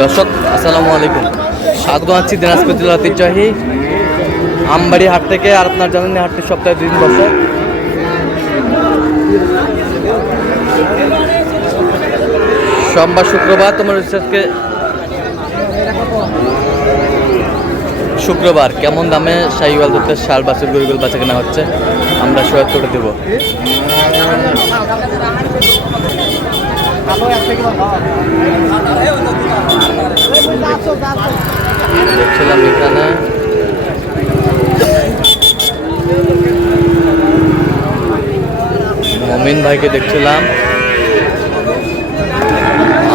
দর্শক আসসালামু আলাইকুম, স্বাগত জানাচ্ছি দিনাজপুর জেলার ঐতিহ্যবাহী আমবাড়ি হাট থেকে। আর আপনার জানেন হাটটি সপ্তাহে 2 দিন বসে। সোমবার শুক্রবার তোমার আজকে শুক্রবার কেমন দামে শাহিওয়াল দুধের ষাঁড় বাছুর গরুগুলো বাচ্চা কেনা হচ্ছে আমরা সহায়তা করে দেবো। দেখছিলাম এখানে মমিন ভাইকে দেখছিলাম,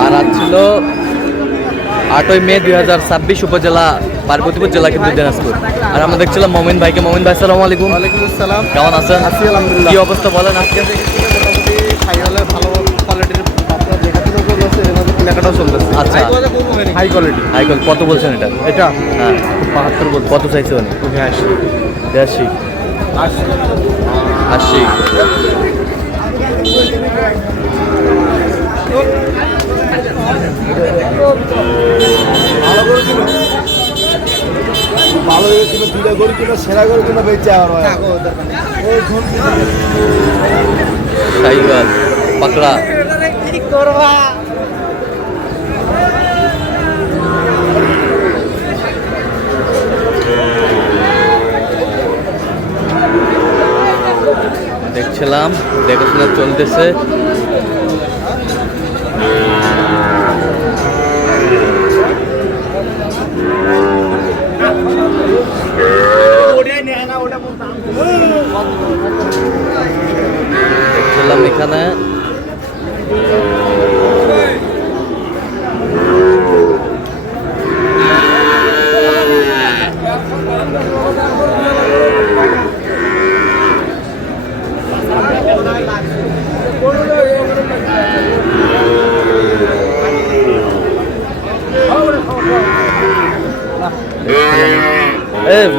আর আজ ছিল 8ই মে 2026 উপজেলা পার্বতীপুর জেলা কিন্তু দিনাজপুর। আর আমরা দেখছিলাম মমিন ভাইকে। মমিন ভাই আসসালামু আলাইকুম। ওয়ালাইকুম আসসালাম। কেমন আছেন? আছি আলহামদুলিল্লাহ। কি অবস্থা বলেন আজকে? শাহিওয়ালের ভালো কোয়ালিটির আপনার দেখাশোনা চলতেছে, এভাবে কেনাকাটাও চলতেছে। আচ্ছা, হাই কোয়ালিটি। High quality. কত বলছেন এটা? এটা হ্যাঁ 72 বলছে। কত চাইছে উনি? 80 80। ভালো কিনা দুইটা গরু কিনা সেরা গরু কিনা বেচে আমার শাহিওয়াল পাকড়া। দেখছিলাম দেখাশোনা চলতেছে। দেখছিলাম এখানে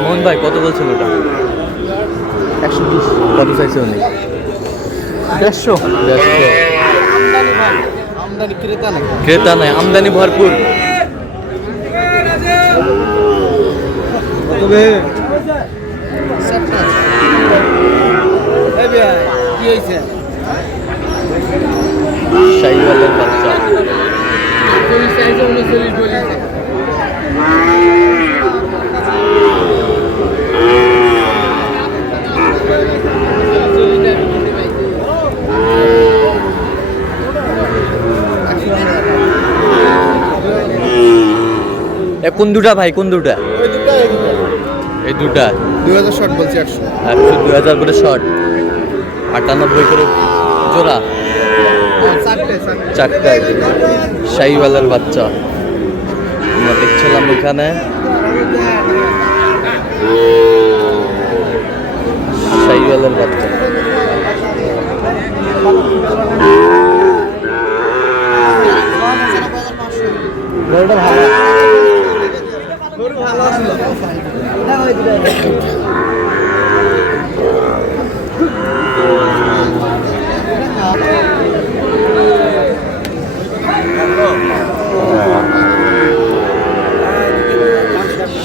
মোহন ভাই কত বলছেন ওটা? 120। কত চাইছে উনি? 150। আমদানি ক্রেতা নাই, ক্রেতা নাই, আমদানি ভরপুর। তবে কি হয়েছে? শাহিওয়ালের বাচ্চা। কোন দুটা ভাই, কোন দুটা? এই দুটা 2000 শর্ট বলছি। 100 2000 করে শর্ট, 98 করে জোড়া, চারটায়। শাহিওয়ালের বাচ্চা আমরা দেখছিলাম এখানে। শাহিওয়ালের বাচ্চা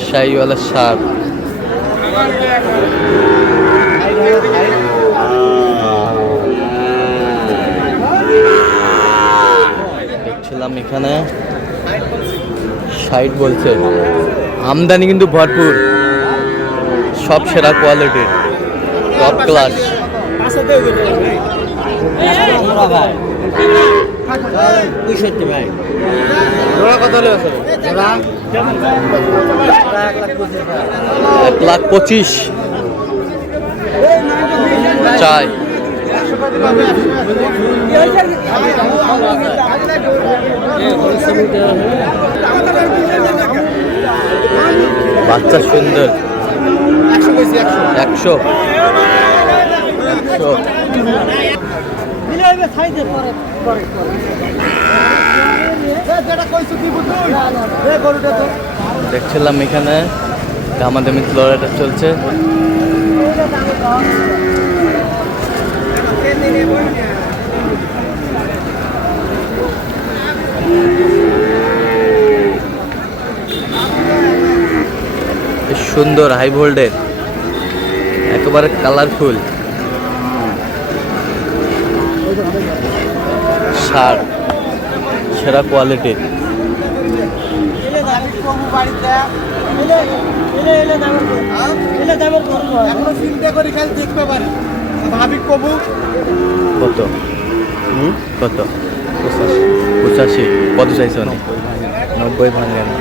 শাহিওয়ালের ষাঁড়। দেখছিলাম এখানে 60 বলছে। আমদানি কিন্তু ভরপুর, সব সেরা কোয়ালিটির, টপ ক্লাস। কত হলে আছে? 1,25,000 চাই। বাচ্চা সুন্দর। 100 দেখছিলাম এখানে দামাদামি লড়াইটা চলছে। বেশ সুন্দর হাই ভোল্টের, একেবারে কালারফুল ষাঁড়, সেরা কোয়ালিটির। কত কত? 85। কত চাইছো? 90 ভাঙে না।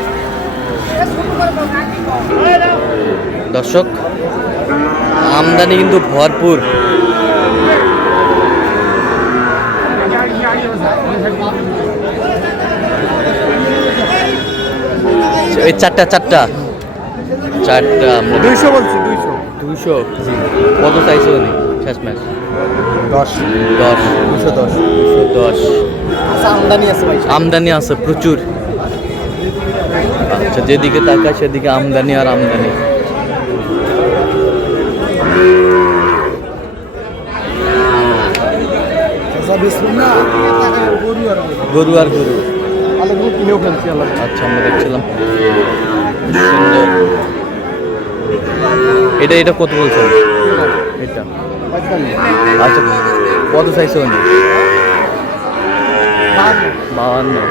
দর্শক, আমদানি কিন্তু ভরপুর। এই চারটা 200 বলছি, 200। কত চাইছো নি শেষ ম্যাচ? 10 210। আমদানি আছে ভাই, আমদানি আছে প্রচুর। আচ্ছা, যেদিকে তাকায় সেদিকে আমদানি আর আমদানি। গরু আর গরু। আচ্ছা, আমরা দেখছিলাম সুন্দর। এটা কত বলছেন? এটা আচ্ছা, কত চাইছো উনি? 52।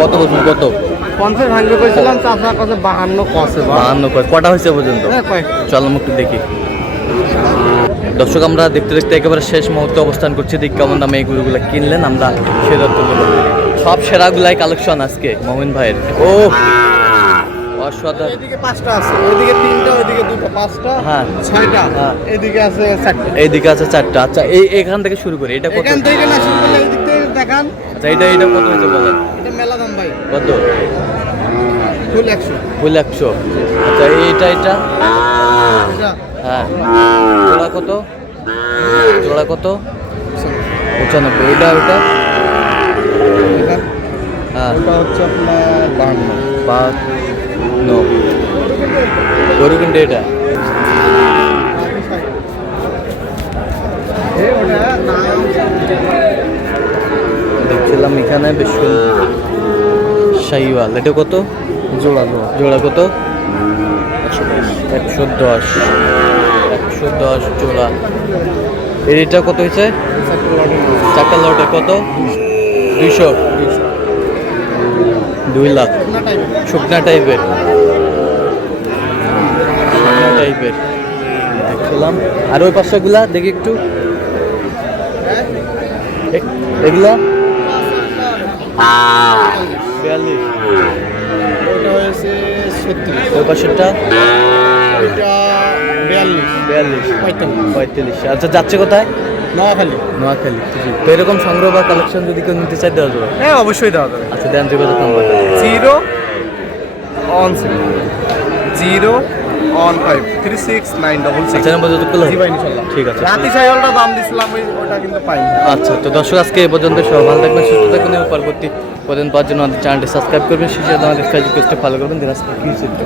কত বলছেন? কত? 50 ভাঙবে কইছিলাম, চাষার কাছে 52 কছে। 52 কটা হয়েছে পর্যন্ত? চলো মুক্তি দেখি। দর্শক, আমরা দেখতে দেখতে একেবারে শেষ মুহূর্তে অবস্থান করছি। দেখ কেমন দামে এই গরুগুলো কিনলেন আমরা সেটা তুলব। সব সেরাগুলাই কালেকশন আজকে মমিন ভাইয়ের। ও অসাধারণ। এদিকে 5টা আছে, ওইদিকে 3টা, ওইদিকে 2টা, 5টা, হ্যাঁ 6টা, হ্যাঁ। এদিকে আছে 4টা। এইদিকে আছে 4টা। আচ্ছা, এখান থেকে শুরু করি। এটা কত? এখান থেকে না শুরু করলে এই দিক থেকে দেখান। আচ্ছা, এটা কত হয়েছে বলেন? এটা মেলা দাম ভাই, কত? ফুল 100। ফুল 100। আচ্ছা, এটা এটা হ্যাঁ, জোড়া কত? 95। এটা এটা হ্যাঁ, ওটা হচ্ছে আপনার 52। গরু কিন্তু এটা দেখছিলাম এখানে বেশ শাহিওয়াল। এটা কত? জোড়া কত? 110। জোড়া। এটা কত হয়েছে? 4টা লটে কত? 200। 2 লাখ। শুকনা টাইপের দেখছিলাম। আর ওই পাঁচশোগুলা দেখি একটু, এগুলা 42। ওটা হয়েছে 36, ওই পাঁচশোটা ওইটা 42, 45। আচ্ছা, যাচ্ছে কোথায়? নোয়াখালী। নোয়াখালী। তো এরকম সংগ্রহ বা কালেকশন যদি কেউ নিতে চাই দেওয়া যাবে? হ্যাঁ, অবশ্যই দেওয়া যাবে। আচ্ছা, দেন যোগাযোগ নাম্বার। 0153696। আচ্ছা, নাম্বার যত জি ভাই, ইনশাআল্লাহ। ঠিক আছে। রাতি সাইকেলটা দাম দিছিলাম, ওটা কিন্তু পাইনি। আচ্ছা, তো দর্শক, আজকে এই পর্যন্ত। সব ভালো থাকবেন, সুস্থ থাকবেন এবং পরবর্তী পর্যন্ত পাওয়ার জন্য আমাদের চ্যানেলটি সাবস্ক্রাইব করবেন। সেই সাথে আমাদের ফেসবুক পেজটা ফলো করবেন। দিনাজপুর কৃষি চিত্র।